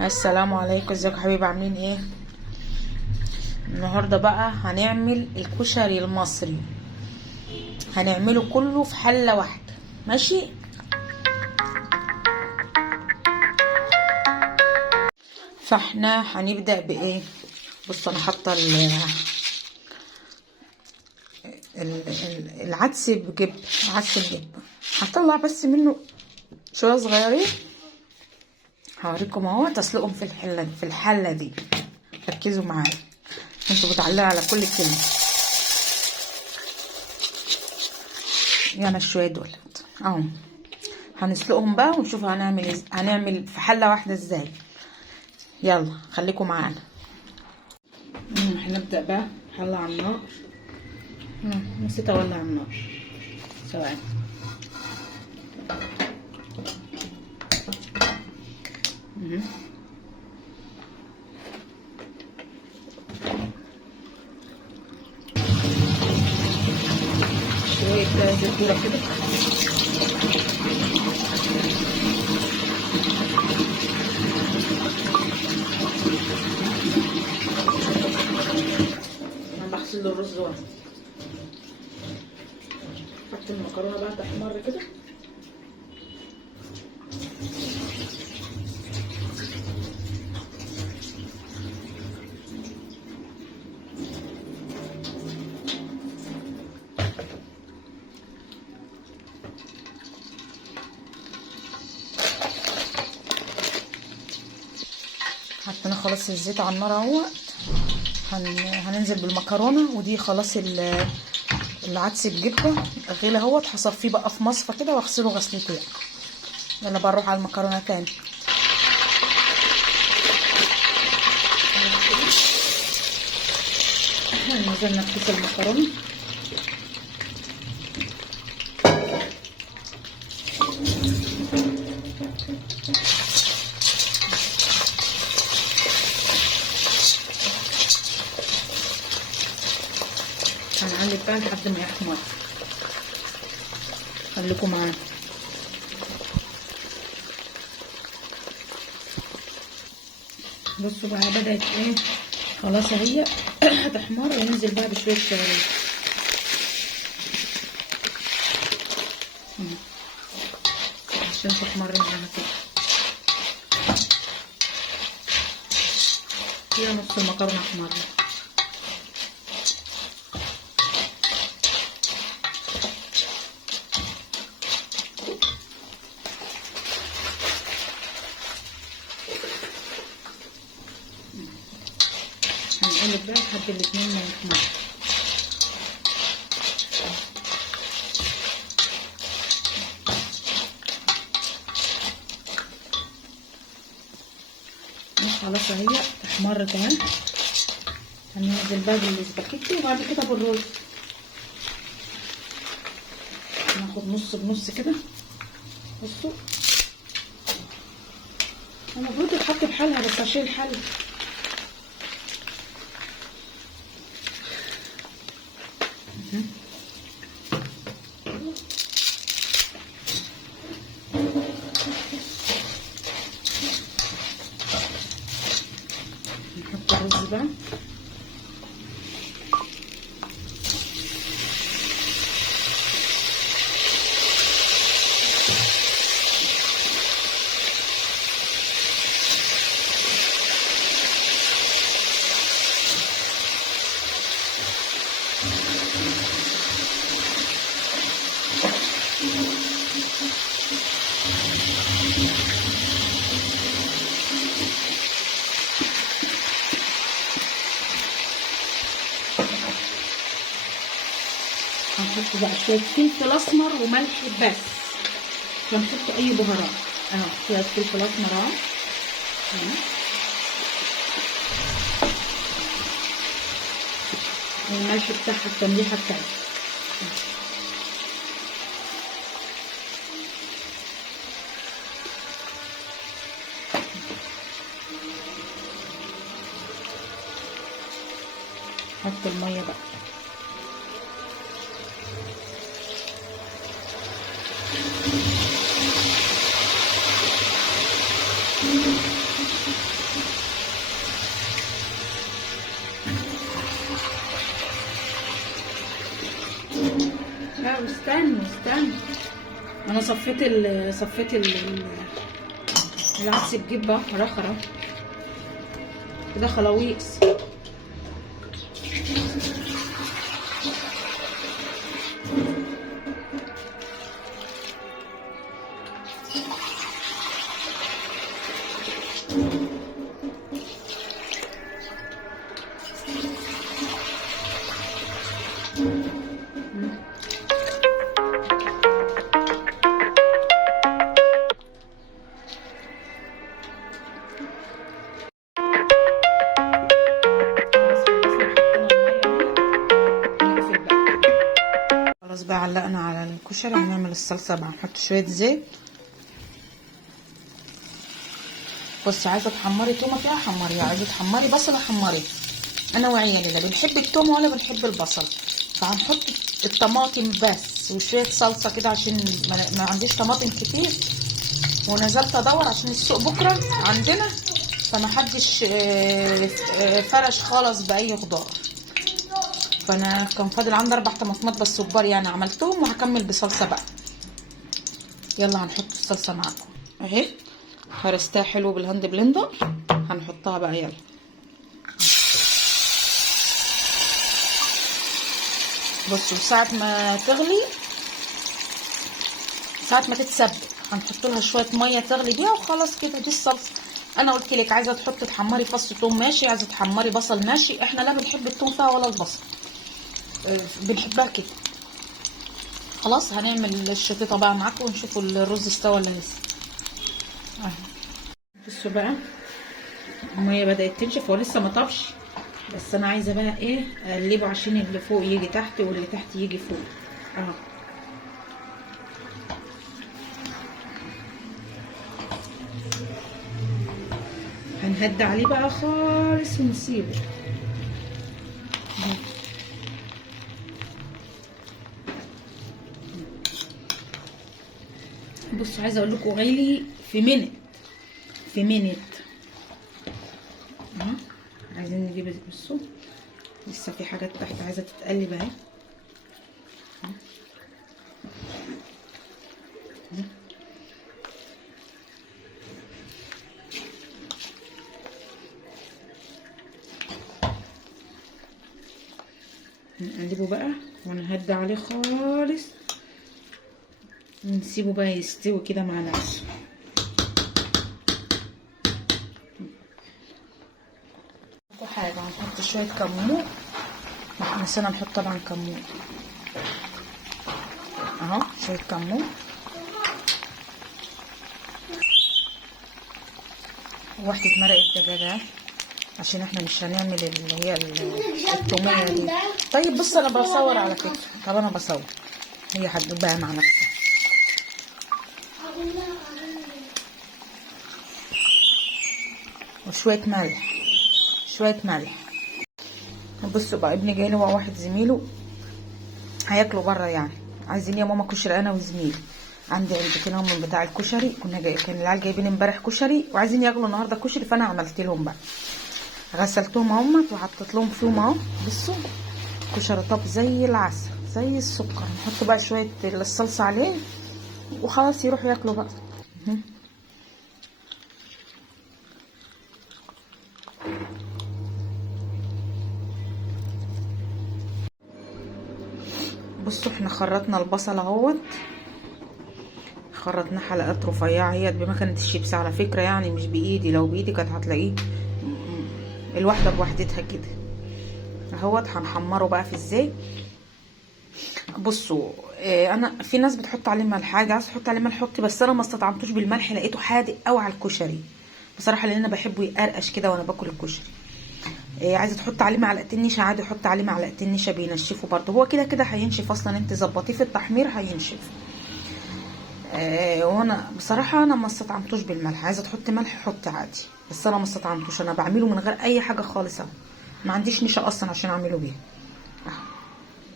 السلام عليكم، ازيكم حبايبي؟ عاملين ايه؟ النهارده بقى هنعمل الكشري المصري. هنعمله كله في حله واحده، ماشي؟ فاحنا هنبدا بايه؟ بص، انا حاطه العدس بجب، عدس بجب. هطلع بس منه شويه صغيرين، هوريكم اهو تسلقهم في الحله دي. ركزوا معايا، انتوا بتعلقوا على كل كلمه. يعني شويه دولت اهو، هنسلقهم بقى ونشوف هنعمل في حله واحده ازاي. يلا خليكم معانا. هنبدا بقى حله على النار. نسيت اولع النار، ثواني. شويه زيتونه كده. انا بغسل الرز واحد، حط المكرونه بقى تحمر كده. حطينا خلاص الزيت على النار اهوت. هننزل بالمكرونه، ودي خلاص العدس بجبه غلي اهوت. هصفيه بقى في مصفى كده واغسله غسلتين. يلا بقى نروح على المكرونه تاني. نزلنا بكيس المكرونه، هنقلب بقى لحد ما يحمر. خليكم معانا. بصوا بقى بدأت ايه، خلاص اهي هتحمر. وننزل بقى بشوية شعرية عشان تحمر معانا كده. كده نص المكرونة احمر. هنقلب بقى لحد الاتنين ما يحمروا. خلاص اهي تحمر كمان. هننزل بقى بالسباكيتي وبعد كده بالرز. ناخد نص بنص كده. بصوا، المفروض تتحط بحالها بس هشيل الحل. نحط الرز بقى. هنحط بقى شويه فلفل اسمر وملح بس، مش هنحط اي بهارات. اهو شويه فلفل اسمر اهو، والملح بتاعها التمليحه بتاعتها. حط الميه بقى. انا صفيت العدس بجبه رخره كده خلاويص. خلاص بقى علقنا على الكشري. هنعمل الصلصه بقى. هنحط شويه زيت. بصي عايزه تحمري تومه فيها حمريها، عايزه تحمري بصله حمري. انا وعيالي لا بنحب التوم ولا بنحب البصل، فهنحط الطماطم بس وشويه صلصه كده عشان ما عنديش طماطم كتير. ونزلت ادور عشان السوق بكره عندنا، فما حدش فرش خالص باي خضار، فانا كان فاضل عندي 4 طماطمات بس كبار يعني عملتهم، وهكمل بصلصه بقى. يلا هنحط الصلصه معاكم اهي، هرستها حلو بالهاند بلندر. هنحطها بقى يلا. بصوا ساعة ما تغلي، ساعة ما تتسبك هنحط لها شوية مية تغلي بيها وخلاص كده. دي الصلصة. انا قلت لك عايزة تحمري فص توم ماشي، عايزة تحمري بصل ماشي، احنا لا بنحب التوم فيها ولا البصل، بنحبها كده. خلاص هنعمل الشطيطة بقى معاكم ونشوفوا الرز استوى ولا لسه. بصوا بقى المية بدأت تنشف، هو لسه ما طابش، بس انا عايزه بقى ايه اقلبه عشان اللي فوق يجي تحت واللي تحت يجي فوق اهو. هنهدى عليه بقى خالص ونسيبه. بصوا عايزه اقول لكم غلي في منت اهو. عايزين نجيب، بصوا لسه في حاجات تحت عايزه تتقلب اهي. نقلبه بقى ونهدى عليه خالص ونسيبه بقى يستوي كده مع نفسه. حاجه هنحط شويه كمون، نسينا نحط طبعا كمون اهو، شويه كمون وواحده مرقه دجاجه عشان احنا مش هنعمل اللي هي التوميه دي. طيب بص انا بصور على فكره. طب انا بصور، هي هتبقى مع نفسها. وشويه ملح. بصوا بقى ابني جاي له واحد زميله هياكلوا بره يعني، عايزين يا ماما كشري انا وزميلي. عندي علبتين هم من بتاع الكشري، كان العيال جايبين امبارح كشري وعايزين ياكلوا النهارده كشري، فانا عملت لهم بقى، غسلتهم اهمت وحطيت لهم فيهم اهو. بصوا كشري طب زي العسل زي السكر. نحط بقى شويه الصلصه عليه وخلاص يروحوا ياكلوا بقى. بصوا احنا خرطنا البصل اهوت، خرطنا حلقات رفيعه اهيت بمكنه الشيبس على فكره يعني، مش بايدي، لو بايدي كانت هتلاقيه الواحده بوحدتها كده اهوت. هنحمره بقى في الزيت. بصوا انا في ناس بتحط عليه ملح، حاجه عايزه تحط عليه ملح حطي، بس انا ما استطعمتوش بالملح، لقيته حادق قوي على الكشري بصراحه، لان انا بحبه يقرقش كده وانا باكل الكشري. عايزه تحط عليه معلقتين نشا عادي، حط عليه معلقتين نشا بينشفه برده، هو كده كده هينشف اصلا، انت ظبطيه في التحمير هينشف. وانا بصراحه انا ما استطعمتوش بالملح، عايزه تحطي ملح حطي عادي، بس انا ما استطعمتوش، انا بعمله من غير اي حاجه خالص اهو، ما عنديش نشا اصلا عشان اعمله بيها.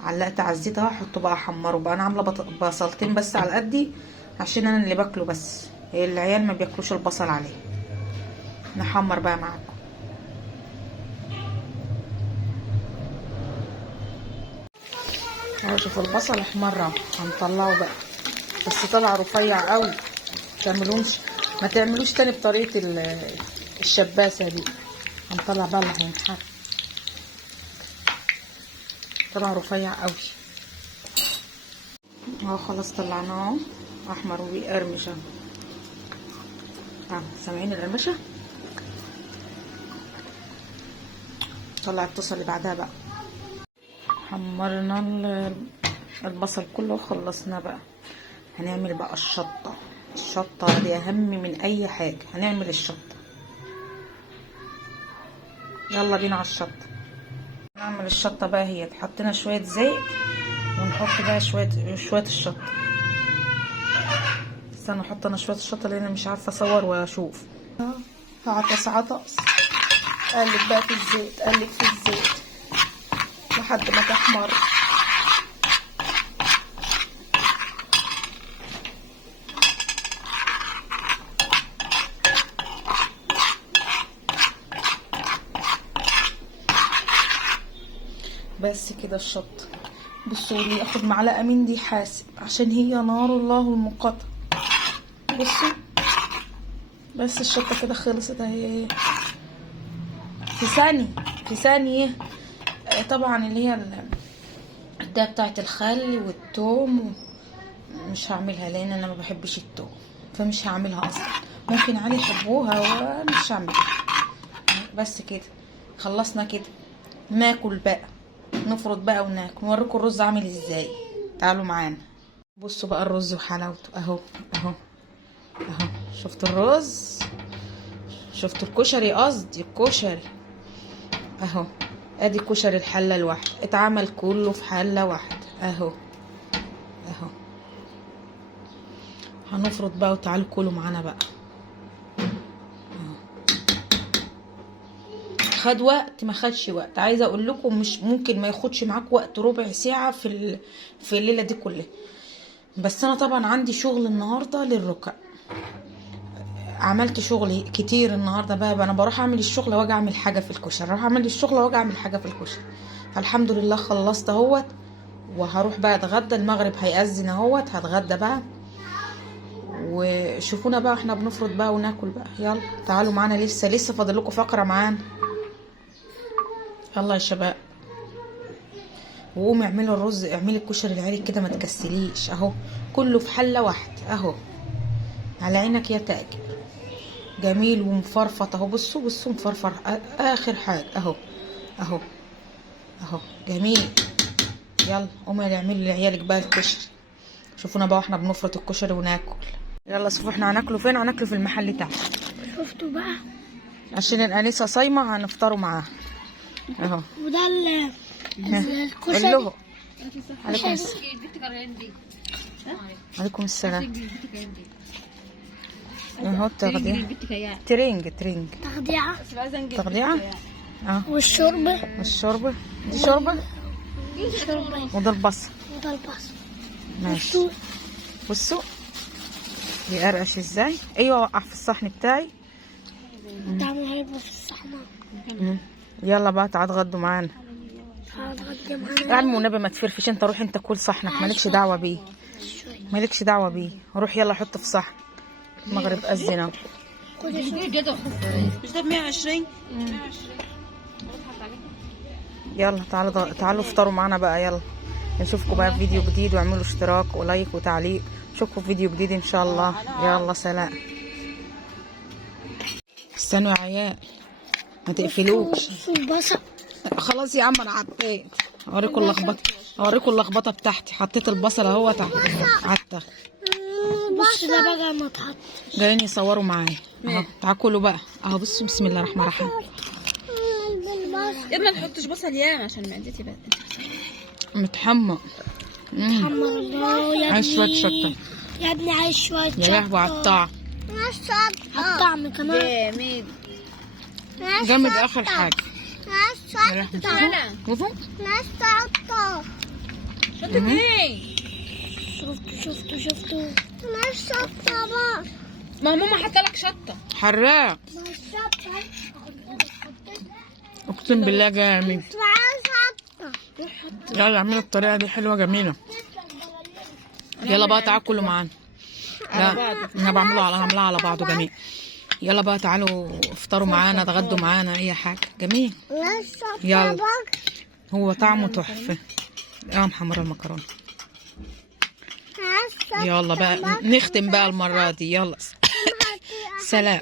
علقت على الزيت اهو، احطه بقى احمره بقى. انا عامله بصلتين بس على قدي عشان انا اللي باكله، بس العيال ما بياكلوش البصل عليه. نحمر بقى معاكم اهو. شوفوا البصل احمر، هنطلعه بقى بس طلع رفيع قوي. ما تعملوش تاني بطريقه الشباسه دي. هنطلع بقى اللي هينحرق. طلع رفيع قوي اهو. خلاص طلعناه احمر وبيقرمش اهو. سامعين القرمشه؟ طلع الطاسه اللي بعدها بقى. حمرنا البصل كله وخلصناه بقى. هنعمل بقى الشطه دي اهم من اي حاجه. هنعمل الشطه. يلا بينا على الشطه. نعمل الشطه بقى. هي حطينا شويه زيت ونحط بقى شويه الشطه. استنى احط انا شويه الشطه لان مش عارفه اصور واشوف. عطس قلب بقى في الزيت. قلب في الزيت لحد ما تحمر. بس كده الشطه. بصوا اللي ياخد معلقه من دي حاسب عشان هي نار الله المقاطع. بصوا بس الشطه كده خلصت اهي في ثانيه. طبعا اللي هي ده بتاعت الخل والثوم مش هعملها لان انا ما بحبش الثوم فمش هعملها اصلا. ممكن علي يحبوها ومش هعملها. بس كده خلصنا كده. ناكل بقى. نفرط بقى وناكل. نوريكم الرز عامل ازاي. تعالوا معانا. بصوا بقى الرز وحلاوته اهو. شفتوا الرز؟ شفتوا الكشري؟ قصدي الكشري اهو. ادي كشري الحله الواحده اتعمل كله في حله واحده اهو. هنفرط بقى وتعالوا كلوا معانا بقى. خد وقت ما خدش وقت. عايزه اقول لكم مش ممكن ما ياخدش معاك وقت ربع ساعه في الليله دي كلها. بس انا طبعا عندي شغل النهارده للركع. عملت شغل كتير النهارده بقى. انا بروح اعمل الشغل واجي اعمل حاجه في الكشري. اروح اعمل الشغل واجي اعمل حاجه في الكشري. فالحمد لله خلصت اهوت. وهروح بقى اتغدى. المغرب هيأذن اهوت. هتغدى بقى وشوفونا بقى احنا بنفرط بقى وناكل بقى. يلا تعالوا معانا. لسه فاضل لكم فقره معانا. يلا يا شباب. وقومي اعملي الرز. اعملي الكشري العريق كده ما تكسليش اهو. كله في حله واحده اهو. على عينك يا تاجر. جميل ومفرفط اهو. بصوا مفرفر اخر حاجه اهو. جميل. يلا قومي اعملي لعيالك بقى الكشري. شوفونا بقى احنا بنفرط الكشري وناكل. يلا شوفوا احنا هناكله فين. هناكله في المحل تحت. شفتوا بقى عشان الانسه صايمه هنفطروا معاها اهو. وده الكشري. قول له عليكم السلام. اهو التغذيه. ترنج تغذيه والشوربه. دي شوربه وده البصل. ماشي. بصوا بيقرقش ازاي. ايوه وقع في الصحن بتاعي. تعمل هيبقى في الصحن. يلا بقى تعال اتغدوا معانا. يا عم والنبي ما تفرفش. انت روح انت كل صحنك. مالكش دعوه بيه. روح يلا حط في صحن. المغرب اذن اهو. مش ده ب 120. يلا تعالوا افطروا معانا بقى. يلا نشوفكم بقى في فيديو جديد. واعملوا اشتراك ولايك وتعليق. نشوفكم في فيديو جديد ان شاء الله. يلا سلام. استنوا يا عيال ما تقفلوش. خلاص يا عم انا عطيت. اوريكم اللخبطه بتاعتي. حطيت البصل اهو عدته. بص ده بقى ما اتحط. جايين يصوروا معايا اهو. تعالوا كلوا بقى اهو. بصوا بسم الله الرحمن الرحيم. يا ما تحطش بصل ياما عشان معدتي بقى متحمر. الله يا عايز شويه شطه يا ابني. عايز شويه شطه. يا لهوي على الطعم. الطعم كمان جامد اخر حاجه. شوفوا شطة ايه. شفتوا بقى. ما ماما حاطه لك شطه حراق. اقسم بالله جامد. يلا اعملوا الطريقه دي حلوه جميله. يلا بقى تعالوا كله معانا. لا انا هعملها على بعضه جميل. يلا بقى تعالوا افطروا معانا، اتغدوا معانا، اي حاجه جميل. يلا هو طعمه تحفه. محمره المكرونه. يلا بقى نختم بقى المره دي. يلا سلام.